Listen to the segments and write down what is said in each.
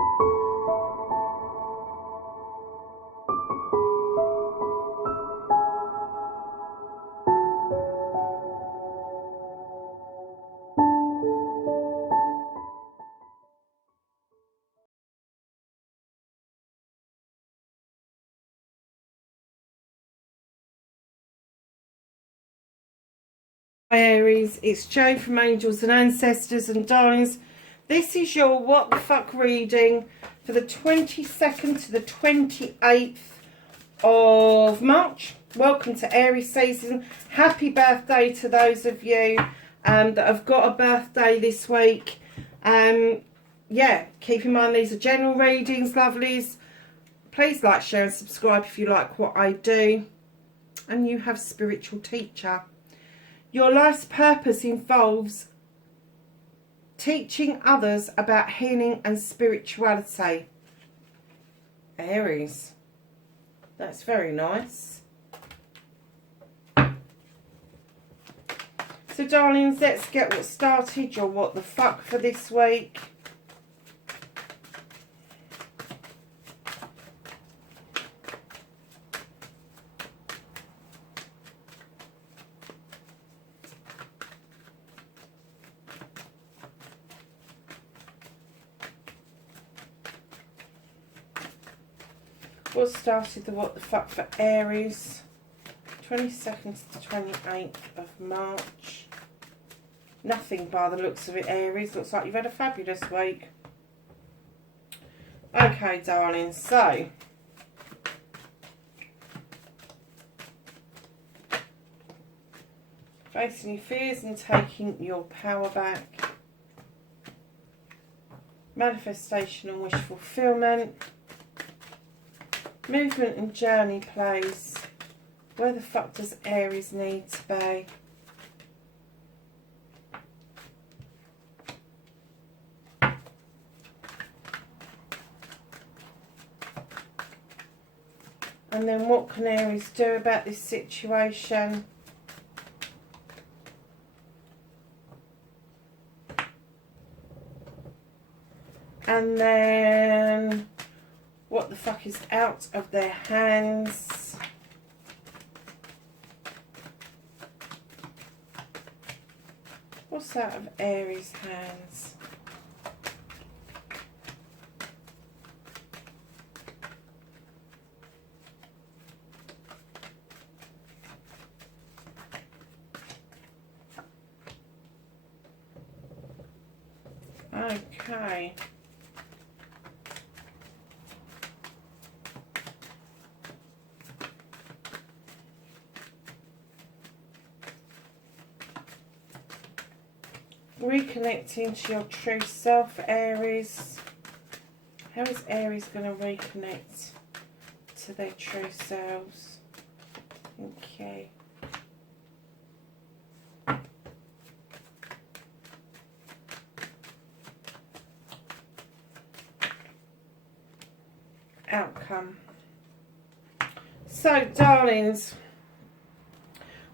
Hi Aries, it's Jo from Angels and Ancestors and Darlings. This is your What the Fuck reading for the 22nd to the 28th of March. Welcome to Aries season. Happy birthday to those of you that have got a birthday this week. Yeah, keep in mind these are general readings, lovelies. Please like, share and subscribe if you like what I do. And you have spiritual teacher. Your life's purpose involves teaching others about healing and spirituality. Aries. That's very nice. So, darlings, let's get what started. Your what the fuck for this week. What started the what the fuck for Aries? 22nd to the 28th of March. Nothing by the looks of it, Aries. Looks like you've had a fabulous week. Okay, darling, so facing your fears and taking your power back. Manifestation and wish fulfillment. Movement and journey plays. Where the fuck does Aries need to be? And then what can Aries do about this situation? And then what the fuck is out of their hands? What's out of Aries' hands? Okay. Reconnecting to your true self, Aries. How is Aries going to reconnect to their true selves? Okay. Outcome. So, darlings,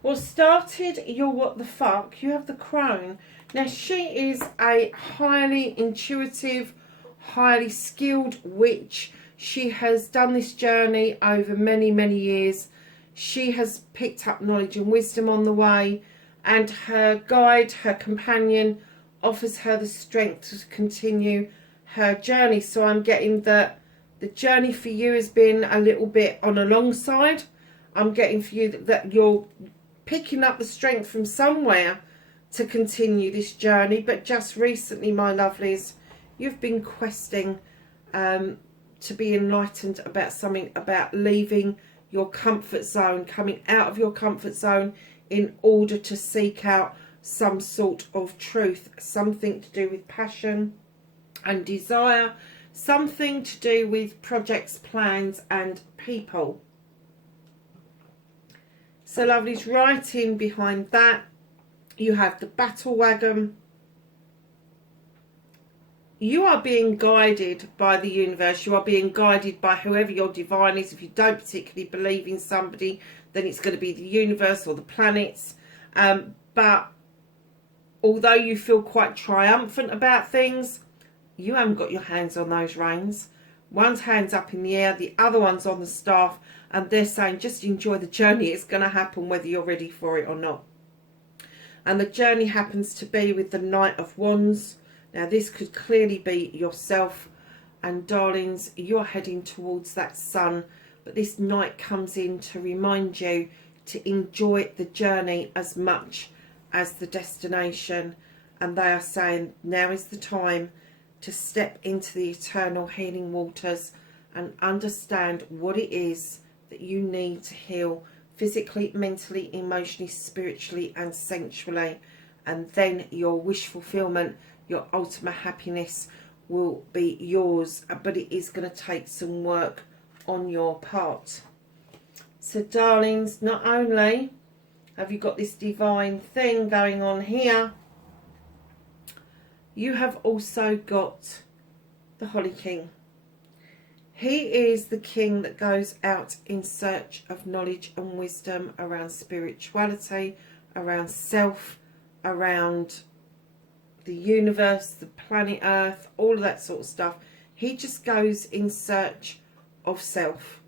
what started your what the fuck? You have the Crone. Now, she is a highly intuitive, highly skilled witch. She has done this journey over many, many years. She has picked up knowledge and wisdom on the way, and her guide, her companion, offers her the strength to continue her journey. So I'm getting that the journey for you has been a little bit on a long side. I'm getting for you that you're picking up the strength from somewhere to continue this journey. But just recently, my lovelies, you've been questing to be enlightened about something, about leaving your comfort zone, coming out of your comfort zone in order to seek out some sort of truth, something to do with passion and desire, something to do with projects, plans and people. So, lovelies, right in behind that, you have the battle wagon. You are being guided by the universe. You are being guided by whoever your divine is. If you don't particularly believe in somebody, then it's going to be the universe or the planets. But although you feel quite triumphant about things, You haven't got your hands on those reins. One's hands up in the air, the other one's on the staff, and they're saying just enjoy the journey. It's going to happen whether you're ready for it or not. And the journey happens to be with the Knight of Wands. Now this could clearly be yourself, and darlings, you're heading towards that sun, but this Knight comes in to remind you to enjoy the journey as much as the destination. And they are saying now is the time to step into the eternal healing waters and understand what it is that you need to heal physically, mentally, emotionally, spiritually and sensually. And then your wish fulfillment, your ultimate happiness will be yours. But it is going to take some work on your part. So darlings, not only have you got this divine thing going on here, you have also got the Holly King. He is the king that goes out in search of knowledge and wisdom around spirituality, around self, around the universe, the planet Earth, all of that sort of stuff. He just goes in search of self.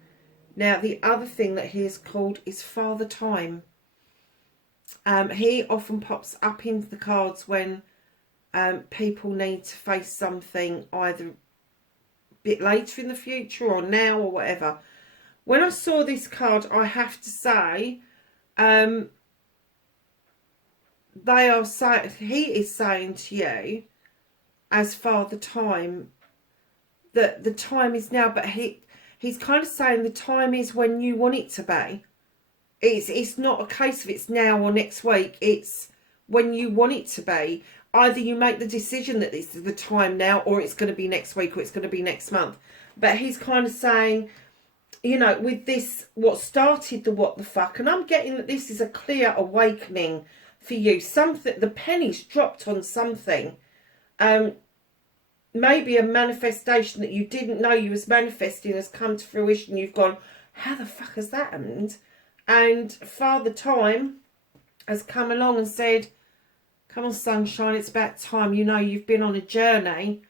Now, the other thing that he is called is Father Time. He often pops up into the cards when people need to face something either a bit later in the future or now or whatever. When I saw this card, I have to say, he is saying to you, as Father Time, that the time is now, but he's kind of saying the time is when you want it to be. It's not a case of it's now or next week. It's when you want it to be. Either you make the decision that this is the time now, or it's going to be next week, or it's going to be next month. But he's kind of saying, you know, with this, what started the what the fuck, and I'm getting that this is a clear awakening for you. Something, the penny's dropped on something. Maybe a manifestation that you didn't know you was manifesting has come to fruition. You've gone, how the fuck has that happened? And Father Time has come along and said, come on, sunshine, it's about time. You know, you've been on a journey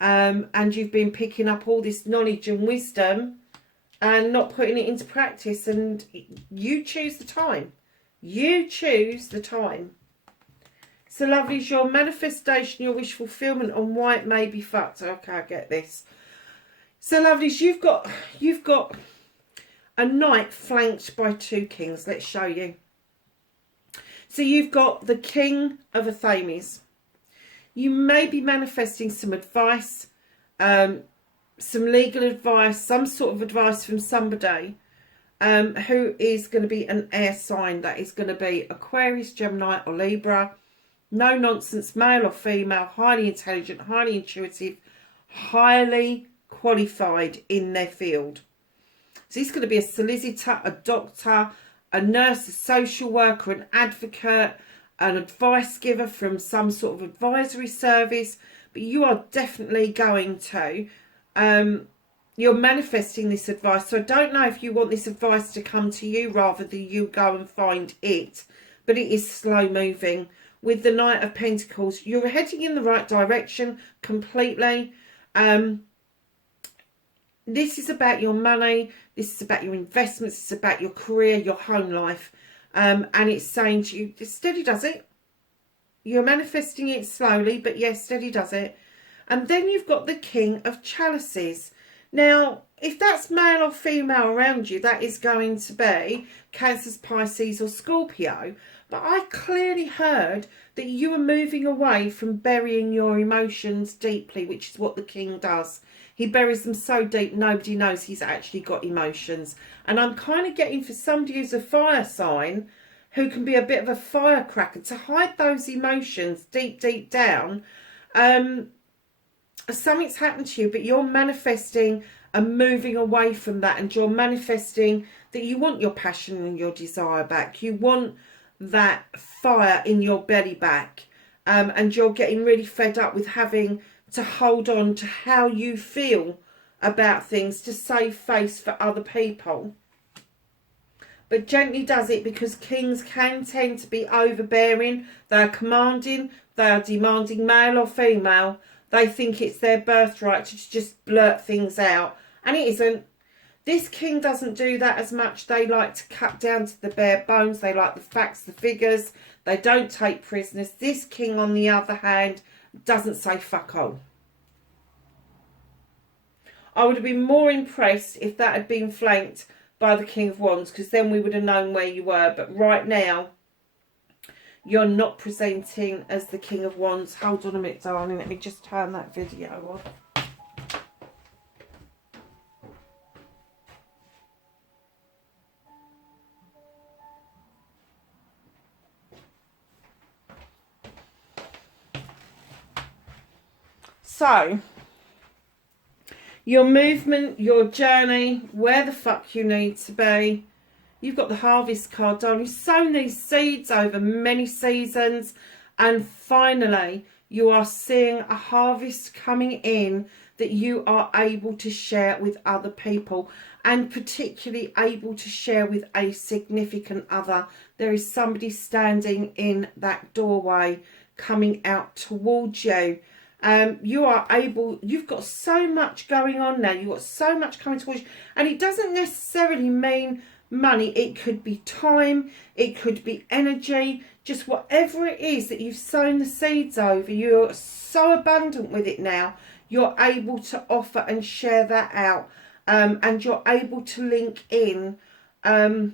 and you've been picking up all this knowledge and wisdom and not putting it into practice. And you choose the time. You choose the time. So, lovelies, your manifestation, your wish fulfillment on why it may be fucked. Okay, I get this. So, lovelies, you've got a knight flanked by two kings. Let's show you. So you've got the King of Athames. You may be manifesting some advice, some legal advice, some sort of advice from somebody who is going to be an air sign. That is going to be Aquarius, Gemini or Libra. No nonsense, male or female, highly intelligent, highly intuitive, highly qualified in their field. So he's going to be a solicitor, a doctor, a nurse, a social worker, an advocate, an advice giver from some sort of advisory service. But you are definitely going to, you're manifesting this advice. So I don't know if you want this advice to come to you rather than you go and find it. But it is slow moving. With the Knight of Pentacles, you're heading in the right direction completely. This is about your money. This is about your investments. It's about your career, your home life. And it's saying to you, steady does it. You're manifesting it slowly, but yes, steady does it. And then you've got the King of Chalices. Now, if that's male or female around you, that is going to be Cancer, Pisces or Scorpio. But I clearly heard that you are moving away from burying your emotions deeply, which is what the King does. He buries them so deep, nobody knows he's actually got emotions. And I'm kind of getting for somebody who's a fire sign, who can be a bit of a firecracker, to hide those emotions deep, deep down. Something's happened to you, but you're manifesting and moving away from that. And you're manifesting that you want your passion and your desire back. You want that fire in your belly back. And you're getting really fed up with having to hold on to how you feel about things to save face for other people. But gently does it, because kings can tend to be overbearing. They are commanding, they are demanding, male or female. They think it's their birthright to just blurt things out. And it isn't. This king doesn't do that as much. They like to cut down to the bare bones. They like the facts, the figures. They don't take prisoners. This king, on the other hand, doesn't say fuck all. I would have been more impressed if that had been flanked by the King of Wands, because then we would have known where you were. But right now, you're not presenting as the King of Wands. Hold on a minute, darling. Let me just turn that video on. So, your movement, your journey, where the fuck you need to be. You've got the Harvest card, darling. You've sown these seeds over many seasons, and finally you are seeing a harvest coming in that you are able to share with other people, and particularly able to share with a significant other. There is somebody standing in that doorway coming out towards you. You are able, you've got so much going on now. You've got so much coming towards you, and it doesn't necessarily mean money. It could be time, it could be energy, just whatever it is that you've sown the seeds over. You're so abundant with it now. You're able to offer and share that out, and you're able to link in. You're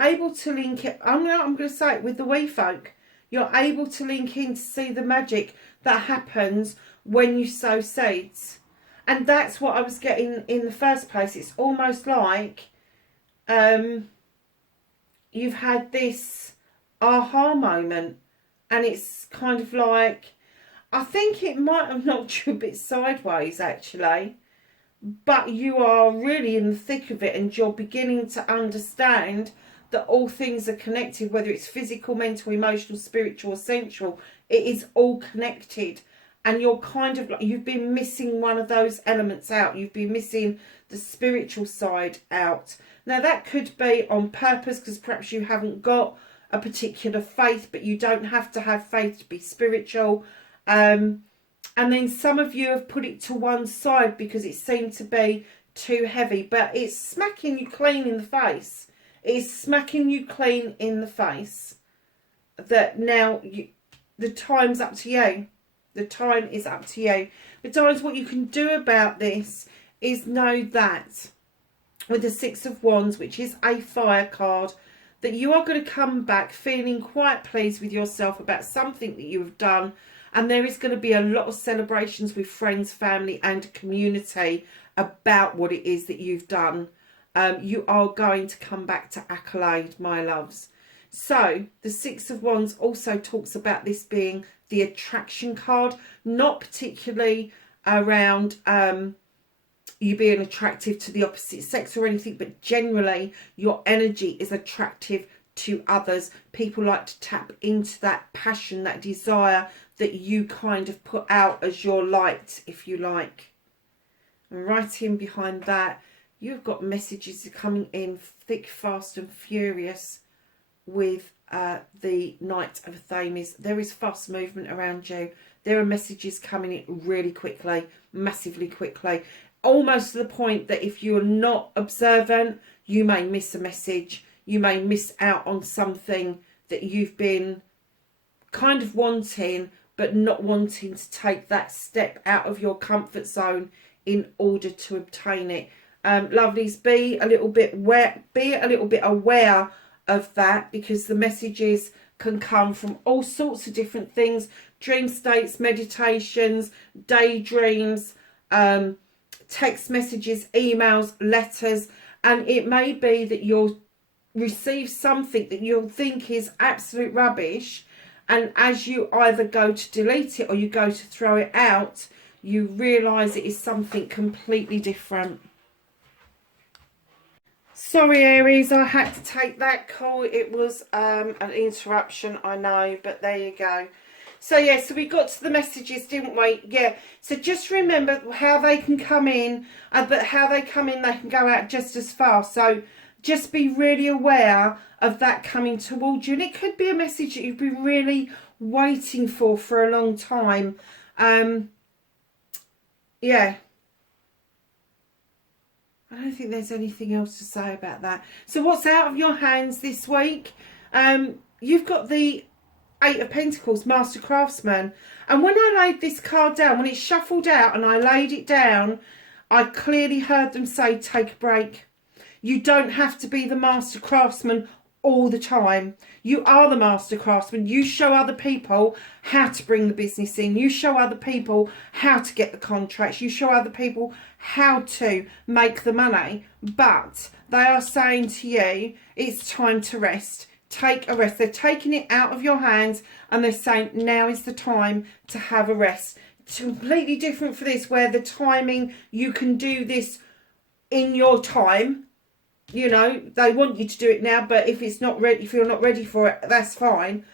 able to link it. I'm going to say it with the wee folk. You're able to link in to see the magic that happens when you sow seeds. And that's what I was getting in the first place. It's almost like you've had this aha moment. And it's kind of like, I think it might have knocked you a bit sideways, actually. But you are really in the thick of it, and you're beginning to understand that all things are connected, whether it's physical, mental, emotional, spiritual, or sensual. It is all connected. And you're kind of like, you've been missing one of those elements out. You've been missing the spiritual side out. Now, that could be on purpose, because perhaps you haven't got a particular faith, but you don't have to have faith to be spiritual. And then some of you have put it to one side because it seemed to be too heavy. But it's smacking you clean in the face. It's smacking you clean in the face that now the time's up to you. The time is up to you. But darlings, what you can do about this is know that with the Six of Wands, which is a fire card, that you are going to come back feeling quite pleased with yourself about something that you have done. And there is going to be a lot of celebrations with friends, family and community about what it is that you've done. You are going to come back to accolade, my loves. So the Six of Wands also talks about this being the attraction card, not particularly around you being attractive to the opposite sex or anything, but generally your energy is attractive to others. People like to tap into that passion, that desire that you kind of put out as your light, if you like. And right in behind that, you've got messages coming in thick, fast and furious with the Knight of Thames. There is fast movement around you. There are messages coming in really quickly, massively quickly. Almost to the point that if you're not observant, you may miss a message. You may miss out on something that you've been kind of wanting, but not wanting to take that step out of your comfort zone in order to obtain it. Lovelies, be a little bit aware of that, because the messages can come from all sorts of different things: dream states, meditations, daydreams, text messages, emails, letters, and it may be that you'll receive something that you'll think is absolute rubbish, and as you either go to delete it or you go to throw it out, you realise it is something completely different. Sorry, Aries, I had to take that call. It was an interruption, I know, but there you go. So, yeah, so we got to the messages, didn't we? Yeah, so just remember how they can come in, but how they come in, they can go out just as fast. So just be really aware of that coming towards you. And it could be a message that you've been really waiting for a long time. Yeah. I don't think there's anything else to say about that. So what's out of your hands this week? You've got the Eight of Pentacles, Master Craftsman. And when I laid this card down, when it shuffled out and I laid it down, I clearly heard them say, take a break. You don't have to be the Master Craftsman all the time. You are the Master Craftsman. You show other people how to bring the business in. You show other people how to get the contracts. You show other people how to make the money. But they are saying to you, it's time to rest. Take a rest. They're taking it out of your hands and they're saying now is the time to have a rest. It's completely different for this, where the timing, you can do this in your time. You know, they want you to do it now, but if it's not ready, if you're not ready for it, that's fine.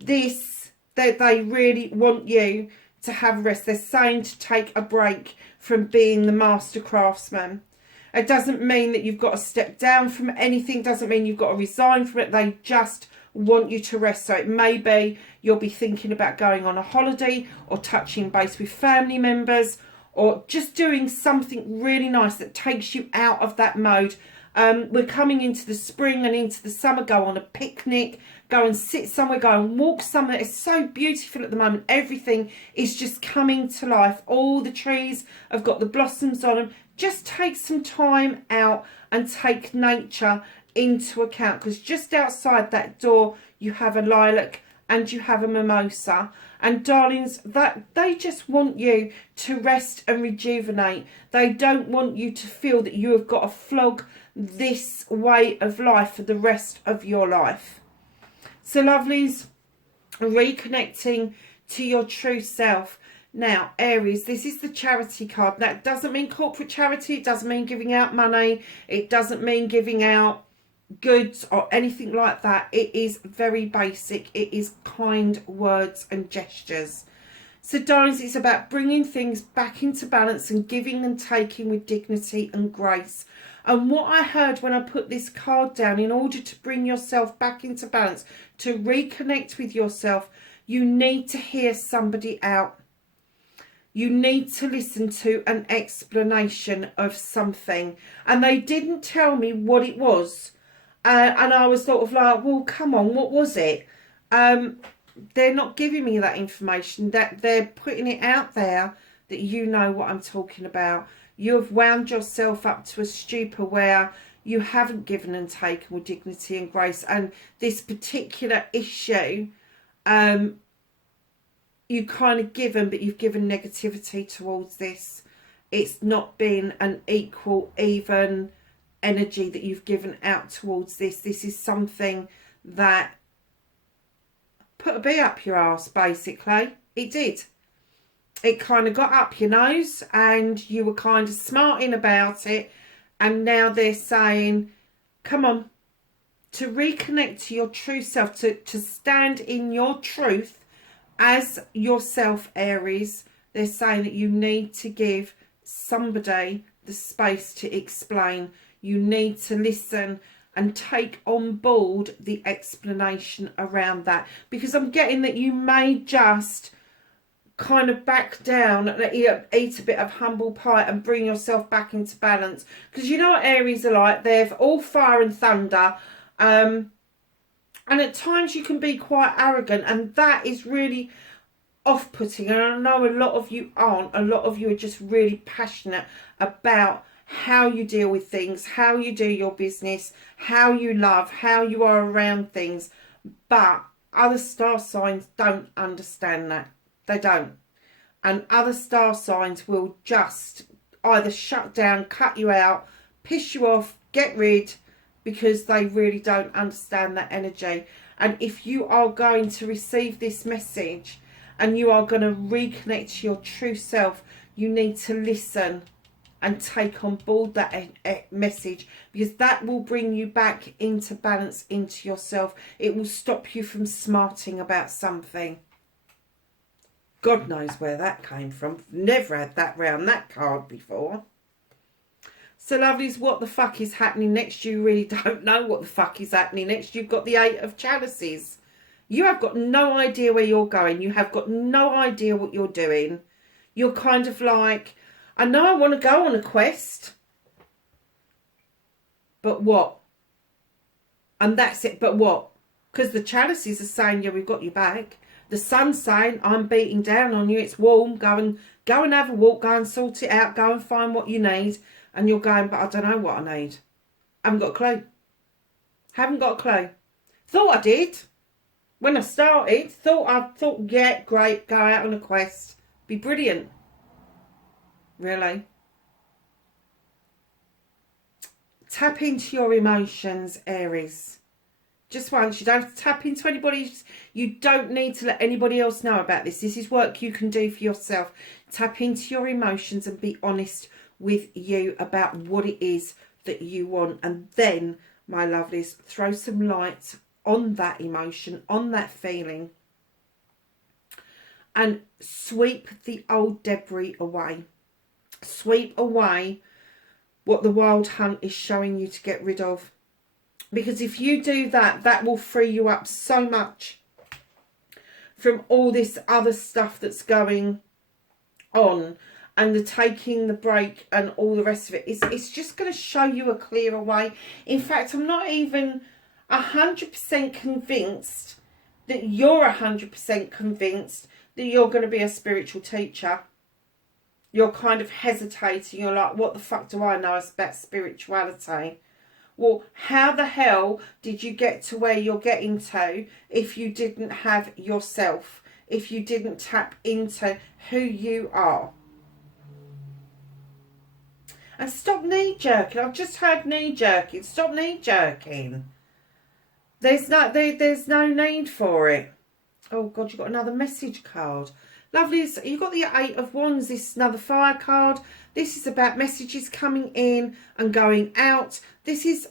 This, they really want you to have a rest. They're saying to take a break from being the Master Craftsman. It doesn't mean that you've got to step down from anything. Doesn't mean you've got to resign from it. They just want you to rest. So it may be you'll be thinking about going on a holiday or touching base with family members or just doing something really nice that takes you out of that mode. We're coming into the spring and into the summer. Go on a picnic, go and sit somewhere, go and walk somewhere. It's so beautiful at the moment. Everything is just coming to life. All the trees have got the blossoms on them. Just take some time out and take nature into account, because just outside that door you have a lilac and you have a mimosa. And darlings, that they just want you to rest and rejuvenate. They don't want you to feel that you have got to flog this way of life for the rest of your life. So lovelies, reconnecting to your true self. Now, Aries, this is the charity card. That doesn't mean corporate charity. It doesn't mean giving out money. It doesn't mean giving out goods or anything like that. It is very basic. It is kind words and gestures. So, darlings, it's about bringing things back into balance and giving and taking with dignity and grace. And what I heard when I put this card down, in order to bring yourself back into balance, to reconnect with yourself, you need to hear somebody out. You need to listen to an explanation of something. And they didn't tell me what it was. And I was sort of like, well, come on, what was it? They're not giving me that information. That they're putting it out there that you know what I'm talking about. You have wound yourself up to a stupor where you haven't given and taken with dignity and grace. And this particular issue, you kind of given, but you've given negativity towards this. It's not been an equal, even energy that you've given out towards this. This is something that put a bee up your arse, basically. It did. It kind of got up your nose and you were kind of smarting about it. And now they're saying, come on, to reconnect to your true self, to stand in your truth as yourself, Aries. They're saying that you need to give somebody the space to explain. You need to listen and take on board the explanation around that. Because I'm getting that you may just kind of back down and eat a bit of humble pie and bring yourself back into balance. Because you know what Aries are like. They're all fire and thunder. And at times you can be quite arrogant, and that is really off-putting. And I know a lot of you aren't. A lot of you are just really passionate about how you deal with things, how you do your business, how you love, how you are around things. But other star signs don't understand that. They don't. And other star signs will just either shut down, cut you out, piss you off, get rid, because they really don't understand that energy. And if you are going to receive this message and you are going to reconnect to your true self, you need to listen and take on board that message, because that will bring you back into balance, into yourself. It will stop you from smarting about something. God knows where that came from. Never had that round that card before. So lovelies, what the fuck is happening next? You really don't know what the fuck is happening next. You've got the Eight of Chalices. You have got no idea where you're going. You have got no idea what you're doing. You're kind of like, I know I want to go on a quest, but what? And that's it, but what? Because the chalices are saying, yeah, we've got your back. The sun's saying, I'm beating down on you, it's warm, go and have a walk, go and sort it out, go and find what you need. And you're going, but I don't know what I need. Haven't got a clue. Haven't got a clue. Thought I did. When I started, thought, yeah, great, go out on a quest. Be brilliant. Really. Tap into your emotions, Aries. Just once. You don't have to tap into anybody. You don't need to let anybody else know about this. This is work you can do for yourself. Tap into your emotions and be honest with you about what it is that you want. And then, my lovelies, throw some light on that emotion, on that feeling. And sweep the old debris away. Sweep away what the wild hunt is showing you to get rid of. Because if you do that, that will free you up so much from all this other stuff that's going on, and the taking the break and all the rest of it. It's just going to show you a clearer way. In fact, I'm not even 100% convinced that you're 100% convinced that you're going to be a spiritual teacher. You're kind of hesitating. You're like, what the fuck do I know about spirituality? Well, how the hell did you get to where you're getting to if you didn't have yourself? If you didn't tap into who you are? And stop knee-jerking. I've just heard knee-jerking. Stop knee-jerking. There's no need for it. Oh, God, you've got another message card. Lovely. You've got the Eight of Wands. This is another fire card. This is about messages coming in and going out. This is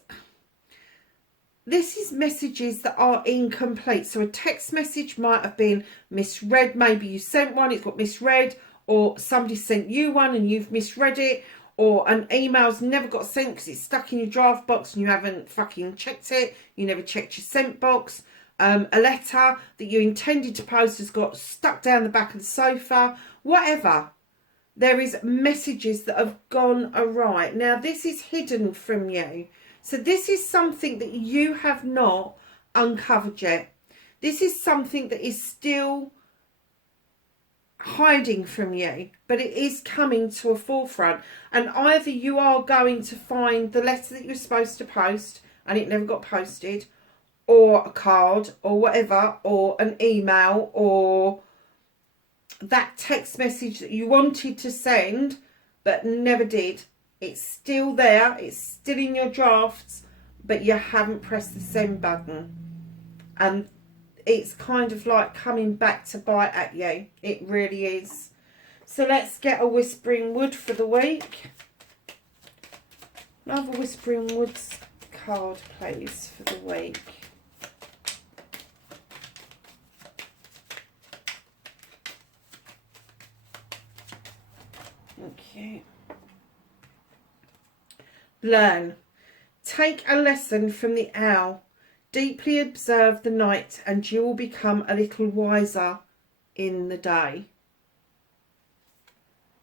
messages that are incomplete. So a text message might have been misread. Maybe you sent one, it's got misread, or somebody sent you one and you've misread it, or an email's never got sent because it's stuck in your draft box and you haven't fucking checked it. You never checked your sent box. A letter that you intended to post has got stuck down the back of the sofa. Whatever. There is messages that have gone awry. Now, this is hidden from you. So this is something that you have not uncovered yet. This is something that is still hiding from you, but it is coming to a forefront. And either you are going to find the letter that you're supposed to post and it never got posted, or a card, or whatever, or an email, or that text message that you wanted to send but never did. It's still there, it's still in your drafts, but you haven't pressed the send button. And it's kind of like coming back to bite at you. It really is. So let's get a Whispering Wood for the week. Another Whispering Woods card, please, for the week. Okay. Learn. Take a lesson from the owl. Deeply observe the night and you will become a little wiser in the day.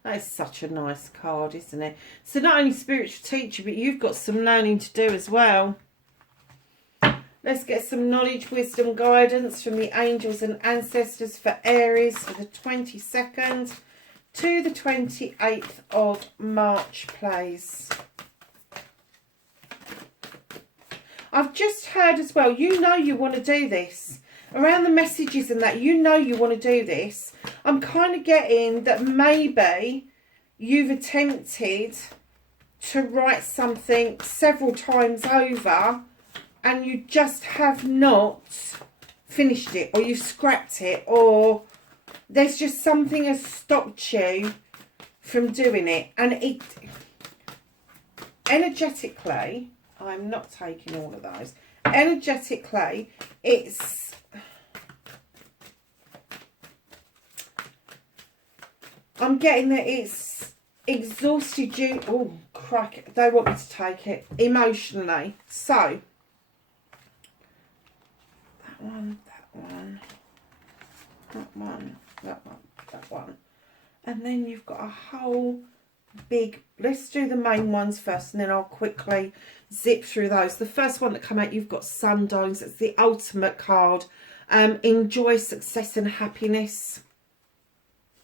That is such a nice card, isn't it? So not only spiritual teacher, but you've got some learning to do as well. Let's get some knowledge, wisdom, guidance from the angels and ancestors for Aries for the 22nd to the 28th of March, please. I've just heard as well, you know you want to do this. Around the messages and that, you know you want to do this. I'm kind of getting that maybe you've attempted to write something several times over and you just have not finished it, or you've scrapped it, or there's just something has stopped you from doing it. And it, energetically, I'm not taking all of those. Energetically, it's... I'm getting that it's exhausted you. Oh, crack. I don't want me to take it. Emotionally. So, that one, that one, that one, that one. And then you've got a whole big, let's do the main ones first and then I'll quickly zip through those. The first one that come out, you've got Sun, darlings. It's the ultimate card. Enjoy success and happiness.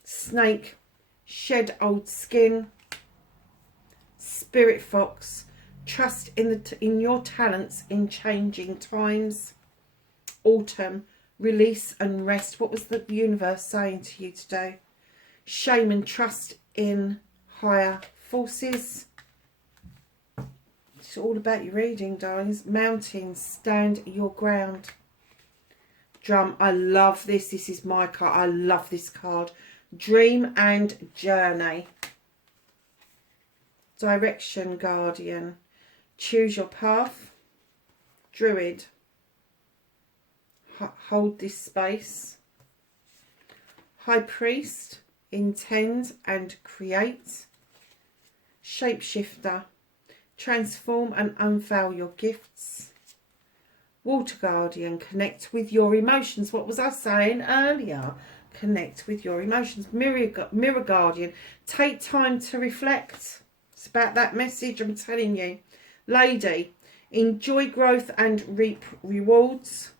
Snake, shed old skin. Spirit Fox, trust in your talents in changing times. Autumn, release and rest. What was the universe saying to you today? Shaman, trust in higher forces. It's all about your reading, darlings. Mountains, stand your ground. Drum, I love this. This is my card. I love this card. Dream and journey. Direction, guardian. Choose your path. Druid, hold this space. High priest, intend and create. Shapeshifter, transform and unveil your gifts. Water guardian, connect with your emotions. What was I saying earlier? Connect with your emotions. Mirror guardian, take time to reflect. It's about that message, I'm telling you. Lady, enjoy growth and reap rewards.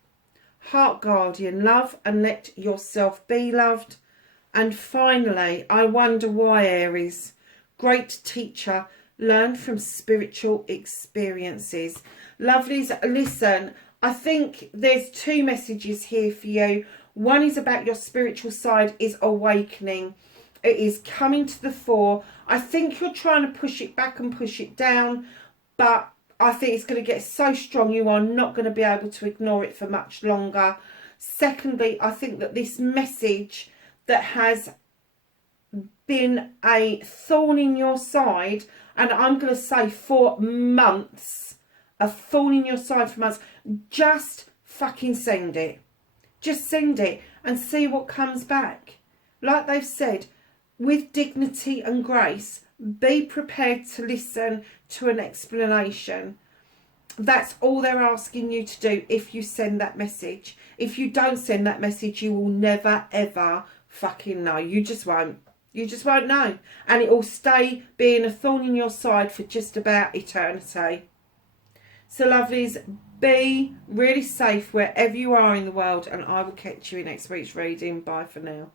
Heart guardian, love and let yourself be loved. And finally, I wonder why, Aries. Great teacher, learn from spiritual experiences. Lovelies, listen, I think there's two messages here for you. One is about your spiritual side is awakening. It is coming to the fore. I think you're trying to push it back and push it down, but I think it's going to get so strong you are not going to be able to ignore it for much longer. Secondly, I think that this message that has been a thorn in your side, and I'm going to say for months, a thorn in your side for months, just fucking send it. Just send it and see what comes back. Like they've said, with dignity and grace, be prepared to listen to an explanation. That's all they're asking you to do if you send that message. If you don't send that message, you will never, ever fucking know. You just won't. You just won't know. And it will stay being a thorn in your side for just about eternity. So, lovelies, be really safe wherever you are in the world, and I will catch you in next week's reading. Bye for now.